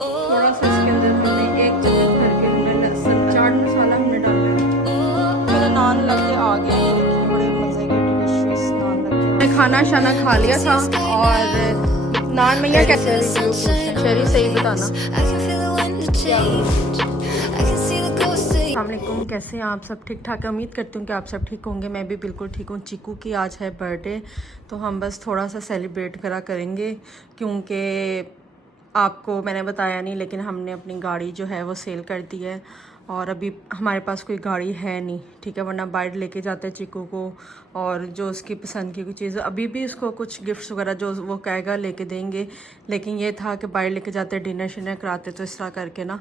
थोड़ा सा इसके अंदर हमने 1 चम्मच भर के हमने लहसुन चाट मसाला हमने डालना है। मेरा नान लग के आ गया, ये देखिए बड़े मज़े के डिलीशियस नान लग के। मैं खाना शाना खा लिया था और नान में कैसे शहरी सही बताना। अस्सलामुअलैकुम, कैसे हैं आप सब? ठीक ठाक है, उम्मीद करती हूँ कि आप सब ठीक होंगे। मैं भी बिल्कुल ठीक हूँ। चीकू की आज है बर्थडे, तो हम बस थोड़ा सा सेलिब्रेट करेंगे क्योंकि आपको मैंने बताया नहीं, लेकिन हमने अपनी गाड़ी जो है वो सेल कर दी है और अभी हमारे पास कोई गाड़ी है नहीं, ठीक है, वरना बाइक लेके जाते चीकू को और जो उसकी पसंद की कोई चीज़, अभी भी उसको कुछ गिफ्ट्स वगैरह जो वो कहेगा लेके देंगे, लेकिन ये था कि बाइक लेके जाते डिनर शिनर कराते, तो इस तरह करके ना।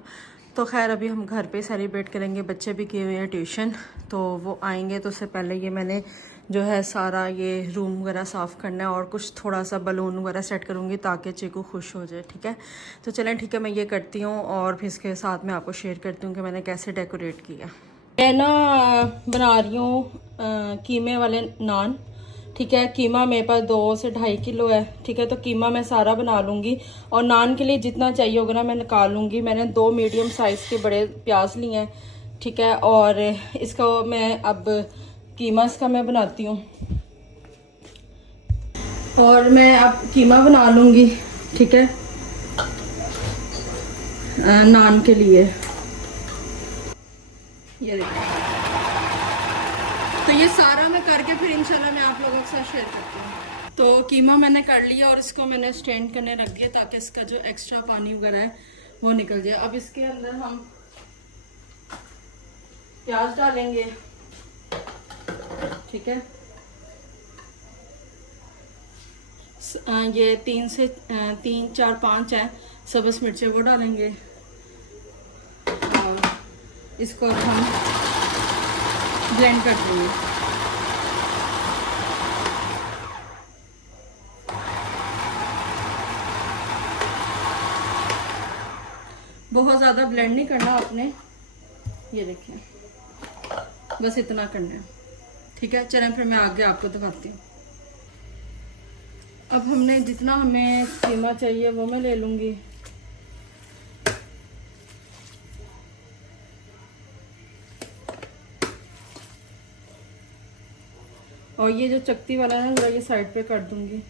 तो खैर अभी हम घर पे सेलिब्रेट करेंगे। बच्चे भी किए हुए हैं ट्यूशन, तो वो आएंगे तो उससे पहले ये मैंने जो है सारा ये रूम वगैरह साफ़ करना है और कुछ थोड़ा सा बलून वगैरह सेट करूँगी ताकि चीकू खुश हो जाए, ठीक है। तो चलें ठीक है, मैं ये करती हूँ और फिर इसके साथ मैं आपको शेयर करती हूँ कि मैंने कैसे डेकोरेट किया। मैं ना बना रही हूँ कीमे वाले नान, ठीक है। कीमा मेरे पास 2 से 2.5 किलो है, ठीक है। तो कीमा मैं सारा बना लूँगी और नान के लिए जितना चाहिए होगा ना मैं निकाल लूँगी। मैंने 2 मीडियम साइज़ के बड़े प्याज लिए हैं, ठीक है। और इसका मैं अब कीमा इसका मैं बनाती हूँ और मैं अब कीमा बना लूँगी, ठीक है, नान के लिए। ये देखिए, तो ये सारा मैं करके फिर इंशाल्लाह मैं आप लोगों के साथ शेयर करती हूँ। तो कीमा मैंने कर लिया और इसको मैंने स्टैंड करने रख दिया ताकि इसका जो एक्स्ट्रा पानी वगैरह है वो निकल जाए। अब इसके अंदर हम प्याज डालेंगे, ठीक है। ये 3 4 5 है सब्ज़ मिर्चें, वो डालेंगे और इसको हम ब्लेंड कर देंगे। बहुत ज़्यादा ब्लेंड नहीं करना आपने, ये देखिए बस इतना करना है, ठीक है। चलें फिर मैं आगे आपको दिखाती हूँ। अब हमने जितना हमें कीमा चाहिए वो मैं ले लूँगी। और ये जो चक्ती वाला है ना, ये साइड पे कर दूँगी।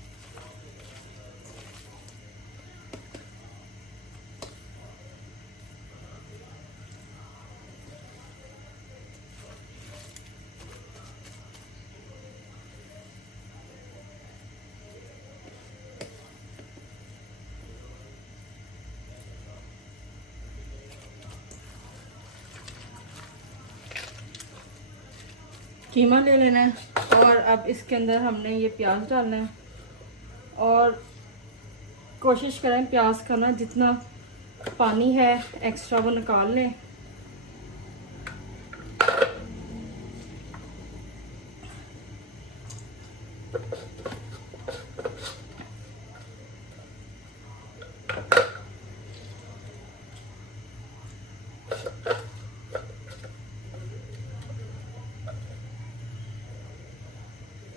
कीमा ले लेना है और अब इसके अंदर हमने ये प्याज डालना है और कोशिश करें प्याज का ना जितना पानी है एक्स्ट्रा वो निकाल लें।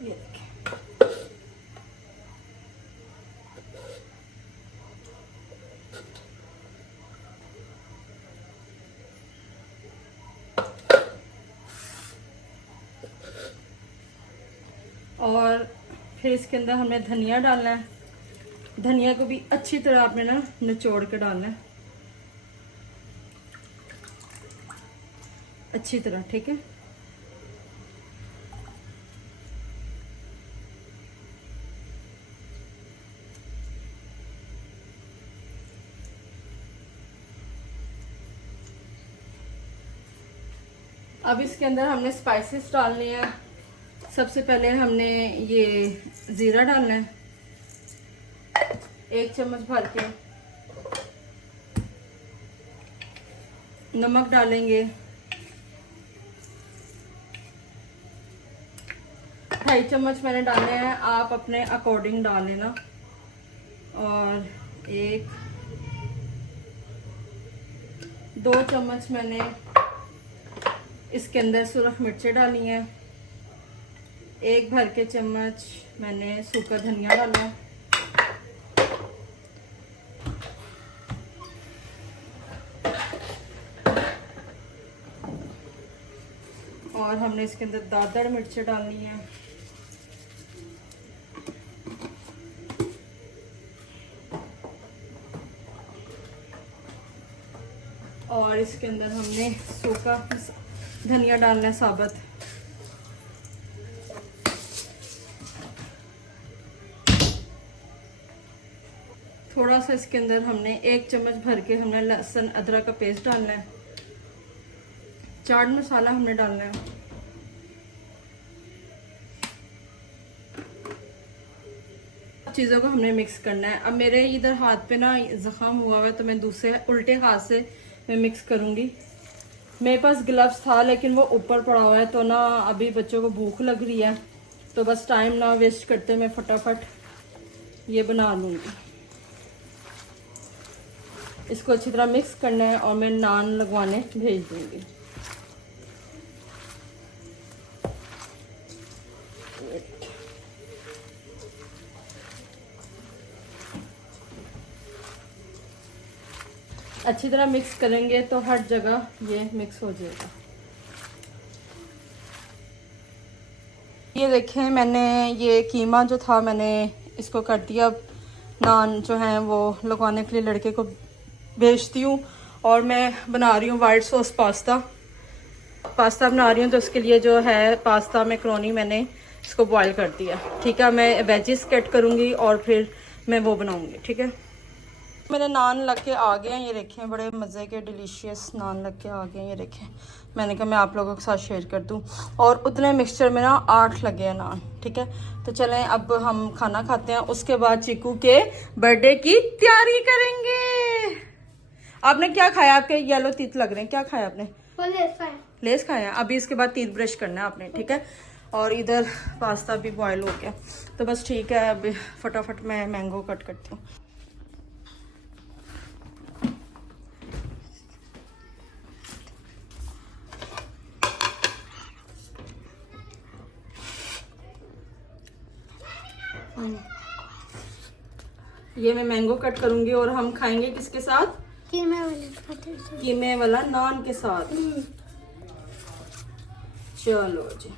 ये देखें, और फिर इसके अंदर हमें धनिया डालना है। धनिया को भी अच्छी तरह आपने ना निचोड़ के डालना है, अच्छी तरह, ठीक है। अब इसके अंदर हमने स्पाइसेस डालने हैं। सबसे पहले हमने ये ज़ीरा डालना है 1 चम्मच भर के। नमक डालेंगे 2.5 चम्मच मैंने डाले हैं, आप अपने अकॉर्डिंग डाल लेना। और 2 चम्मच मैंने इसके अंदर सुरख मिर्चें डाली हैं। 1 भर के चम्मच मैंने सूखा धनिया डाला है। और हमने इसके अंदर दादड़ मिर्चें डालनी है। और इसके अंदर हमने सूखा धनिया डालना है साबुत। थोड़ा सा इसके अंदर हमने 1 चम्मच भर के हमने लहसुन अदरक का पेस्ट डालना है। चाट मसाला हमने डालना है। चीज़ों को हमने मिक्स करना है। अब मेरे इधर हाथ पे ना ज़ख़म हुआ हुआ है तो मैं दूसरे उल्टे हाथ से मैं मिक्स करूँगी। मेरे पास ग्लव्स था लेकिन वो ऊपर पड़ा हुआ है तो ना अभी बच्चों को भूख लग रही है तो बस टाइम ना वेस्ट करते मैं फटाफट ये बना लूँगी। इसको अच्छी तरह मिक्स करना है और मैं नान लगवाने भेज दूँगी। अच्छी तरह मिक्स करेंगे तो हर जगह ये मिक्स हो जाएगा। ये देखें मैंने ये कीमा जो था मैंने इसको कर दिया। अब नान जो हैं वो लगवाने के लिए लड़के को भेजती हूँ। और मैं बना रही हूँ वाइट सॉस पास्ता बना रही हूँ। तो उसके लिए जो है पास्ता मैक्रोनी मैंने इसको बॉईल कर दिया। ठीक है, मैं वेजिस कट करूँगी और फिर मैं वो बनाऊँगी। ठीक है, मेरे नान लग के आ गए हैं। ये देखें बड़े मज़े के डिलीशियस नान लग के आ गए हैं। ये देखें मैंने कहा मैं आप लोगों के साथ शेयर कर दूं। और उतने मिक्सचर में ना 8 लगे हैं नान। ठीक है, तो चलें अब हम खाना खाते हैं। उसके बाद चीकू के बर्थडे की तैयारी करेंगे। आपने क्या खाया? आपके येलो तीत लग रहे हैं। क्या खाया आपने? लेस खाया। अभी इसके बाद तीत ब्रश करना है आपने। ठीक है, और इधर पास्ता भी बॉयल हो गया तो बस ठीक है। अभी फटाफट मैं मैंगो कट करती हूँ। ये मैं मैंगो कट करूंगी और हम खाएंगे किसके साथ? कीमे वाला नान के साथ। चलो जी,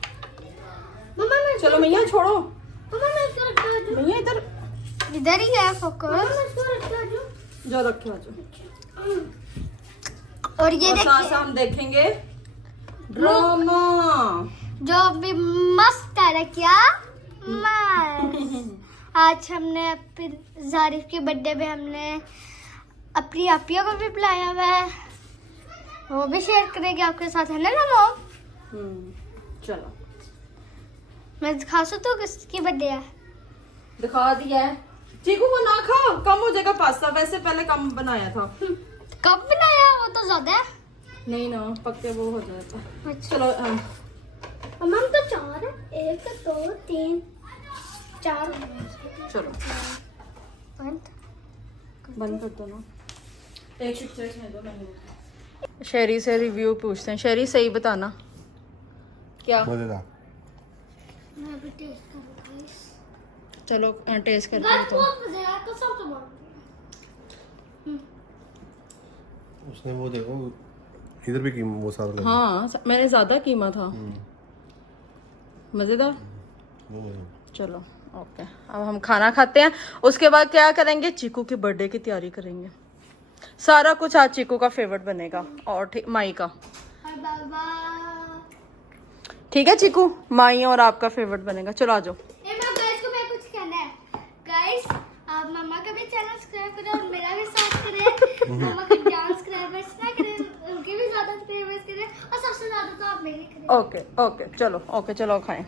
चलो मैया छोड़ो। मैया इधर ही है फोकस। जो रखे हो जो। और ये साथ हम देखेंगे ड्रामा जो भी मस्त है क्या। आज हमने अपनी जारिफ के बर्थडे पे हमने अपनी आपिया को भी बुलाया हुआ है। वो भी शेयर करेंगे आपके साथ, है ना मॉम? चलो मैं दिखा सकती हूँ किसकी बर्थडे है। दिखा दिया है। चीकू को ना खा, कम हो जाएगा पास्ता। वैसे पहले कम बनाया था। कब बनाया? वो तो ज्यादा है। नहीं ना, पक्के वो हो जाएगा। अच्छा। चलो मम्मा तो 4 है। 1 2 3 4। चलो बंद कर दो ना। एक पिक्चर में दो मैंने। शेरी से रिव्यू पूछते हैं। शेरी सही बताना क्या? मजेदार। मैं भी टेस्ट करूंगा। चलो टेस्ट करते हैं। तो बहुत मजेदार तो सब तो बहुत। उसने वो देखो इधर भी कीमा वो सारा लगा। हाँ मैंने ज्यादा कीमा था। मजेदार। चलो ओके, अब हम खाना खाते हैं। उसके बाद क्या करेंगे? चीकू की बर्थडे की तैयारी करेंगे। सारा कुछ आज चीकू का फेवरेट बनेगा और माई का। ठीक है चीकू, माई और आपका फेवरेट बनेगा। चलो आ जाओ। गाइस को मैं कुछ कहना है। गाइस आप मम्मा का भी चैनल सब्सक्राइब करें और मेरा भी साथ करें। मम्मा का डांस करें, ना करें, उनके भी ज्यादा फेवरेट करें और सबसे ज्यादा तो आप मेरे करें। ओके ओके चलो, ओके चलो खाएं।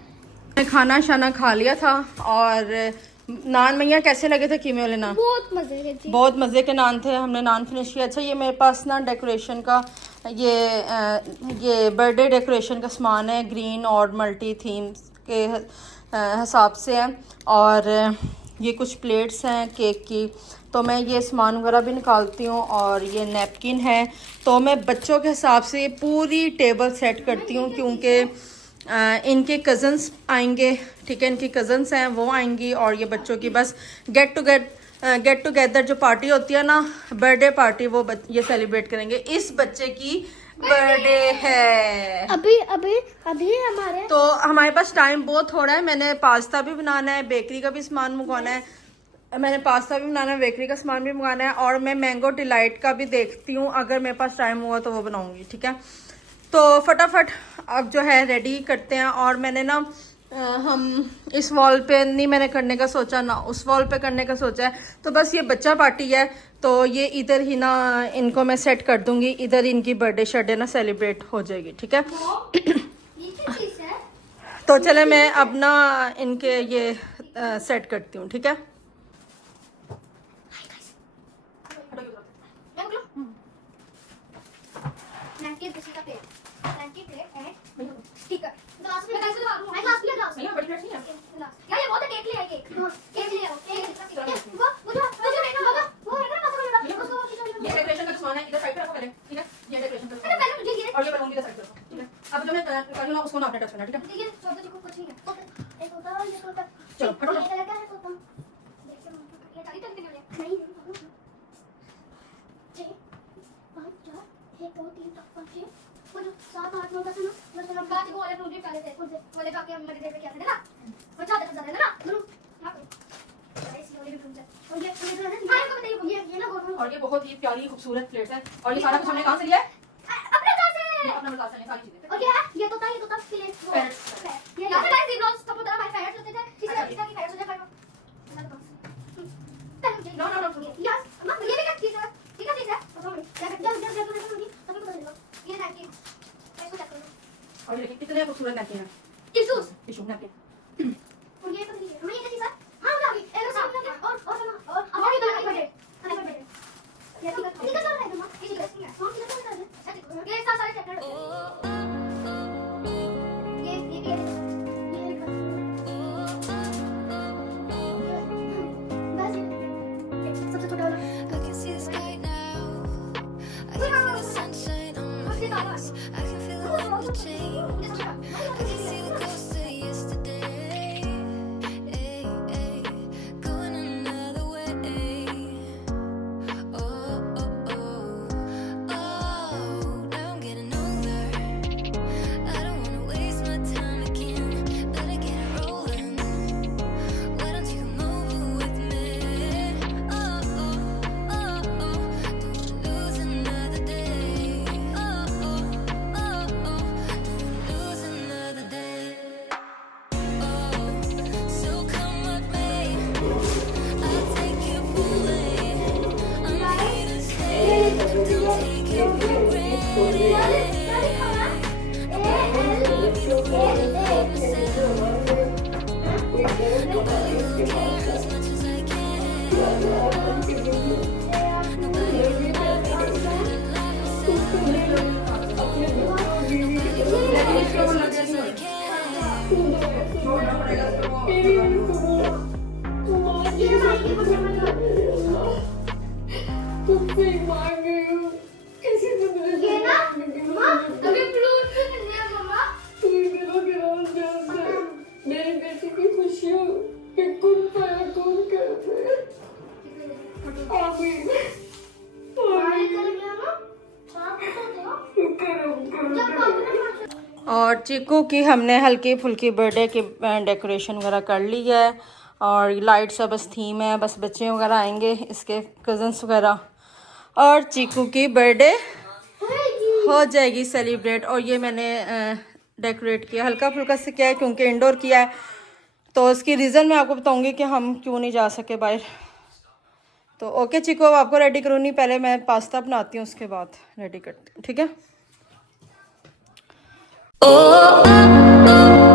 मैं खाना शाना खा लिया था। और नान मैया कैसे लगे थे कीमे वाले नान? बहुत मजे के जी। बहुत मज़े के नान थे। हमने नान फिनिश किया। अच्छा ये मेरे पास ना डेकोरेशन का ये बर्थडे डेकोरेशन का सामान है। ग्रीन और मल्टी थीम्स के हिसाब से है। और ये कुछ प्लेट्स हैं केक की। तो मैं ये सामान वगैरह भी निकालती हूँ। और ये नैपकिन है। तो मैं बच्चों के हिसाब से ये पूरी टेबल सेट करती हूँ क्योंकि इनके कज़न्स आएंगे। ठीक है, इनकी कज़न्स हैं वो आएंगी और ये बच्चों की बस गेट गेट टुगेदर जो पार्टी होती है ना, बर्थडे पार्टी, वो ये सेलिब्रेट करेंगे। इस बच्चे की बर्थडे है अभी अभी अभी हमारे तो हमारे पास टाइम बहुत थोड़ा है। मैंने पास्ता भी बनाना है, बेकरी का भी सामान मंगवाना है, मैंने पास्ता भी बनाना है, बेकरी का सामान भी मंगाना है, और मैं मैंगो डिलाइट का भी देखती हूँ, अगर मेरे पास टाइम हुआ तो वो बनाऊंगी। ठीक है, तो फटाफट अब जो है रेडी करते हैं। और मैंने ना हम इस वॉल पे नहीं मैंने करने का सोचा ना उस वॉल पे करने का सोचा है, तो बस ये बच्चा पार्टी है तो ये इधर ही ना इनको मैं सेट कर दूंगी, इधर इनकी बर्थडे शर्डे ना सेलिब्रेट हो जाएगी। ठीक है ये क्या चीज है? तो चले मैं अब ना इनके ये सेट करती हूँ। ठीक है, नैपकिन किसी का प्लेट, नैपकिन प्लेट है, ठीक है। ग्लास में कैसे लगा दूं? मैं ग्लास लिया, ग्लास नहीं है, बड़ी प्लेट नहीं है यार, ये बहुत है। केक ले आए, केक ले आओ, केक वो जो देखो बाबा, वो है ना पापा का, उसको ये डेकोरेशन का सामान है, इधर साइड पे रखो पहले। ठीक है, ये डेकोरेशन का अरे पहले मुझे ये और ये बैलून इधर साइड पे रखो। ठीक है, अब जो मैं कर रही हूँ उसको ना आपने टच करना। ठीक है, ये छोटा चिकू कुछ नहीं है, एक होता है, ये होता है। चलो फटाफट। ये कलर का है तो देखिए ये ताली तक नहीं है, नहीं 6 5 4 1 2 3 4 5 6 बोलो 7 8 9 10 ना, बस हम काट को वाले टूटी पहले थे, खुद वाले का के हम मजे पे क्या थे ना, बचा देते ज्यादा ना बोलो हां गाइस ये वाले भी टूट जाए। और ये है ना, हां को बताइए, ये ना गोल और ये बहुत ही प्यारी खूबसूरत प्लेट है, और ये सारा कुछ हमने कहाँ से लिया है? अपने घर से। ये अपना मसाला से सारी चीजें। और ये तो था प्लेट वो ये यार गाइस ये रोज सब पता हमारे फेवरेट होते थे, किसी का की फेवरेट होते थे। No. यस मम्मा ये भी क्या चीज है, ठीक है ये नैपकिन ऐसे चेक करो। और ये देखिए कितने खूबसूरत नैपकिन है, टिश्यूज टिश्यू नैपकिन। और ये तो नहीं है, हमें ये चीज है। हां मुझे आ गई, एक साथ और इधर की बर्थडे अरे बर्थडे ये ठीक है चलो ना मम्मा ये ठीक है कौन सी चल रहा है, ये साथ सारे चेक करो। ये बस सबसे छोटा वाला I can see the sky now. I can feel the sunshine on my face. I can feel the wind change. I can see the ghosts of yesterday. Hey, hey, going another way. Oh, oh, oh, oh. Now I'm getting older. I don't wanna waste my time again. Better get it rolling. Why don't you come over with me? Oh, oh, oh, oh. Don't wanna lose another day. Oh, oh, oh, oh. Don't wanna lose another day. Oh, so come with me. I'll take you away. I'm here to stay. Don't take it for granted. Nobody will care as much as I can. Nobody will ये ना मम्मा अभी Bluetooth नहीं है मम्मा। मेरी बेटी की खुशियों के कुल पर कौन कर दे आमीन और चीकू की हमने हल्की फुल्की बर्थडे की डेकोरेशन वगैरह कर ली है, और लाइट सा बस थीम है, बस बच्चे वगैरह आएंगे, इसके कज़न्स वगैरह, और चीकू की बर्थडे हो जाएगी सेलिब्रेट। और ये मैंने डेकोरेट किया हल्का फुल्का से किया है क्योंकि इंडोर किया है, तो उसकी रीज़न मैं आपको बताऊंगी कि हम क्यों नहीं जा सके बाहर। तो ओके चीकू, अब आपको रेडी करूँ, नहीं पहले मैं पास्ता बनाती हूँ, उसके बाद रेडी करती हूँ। ठीक है। oh, oh, oh.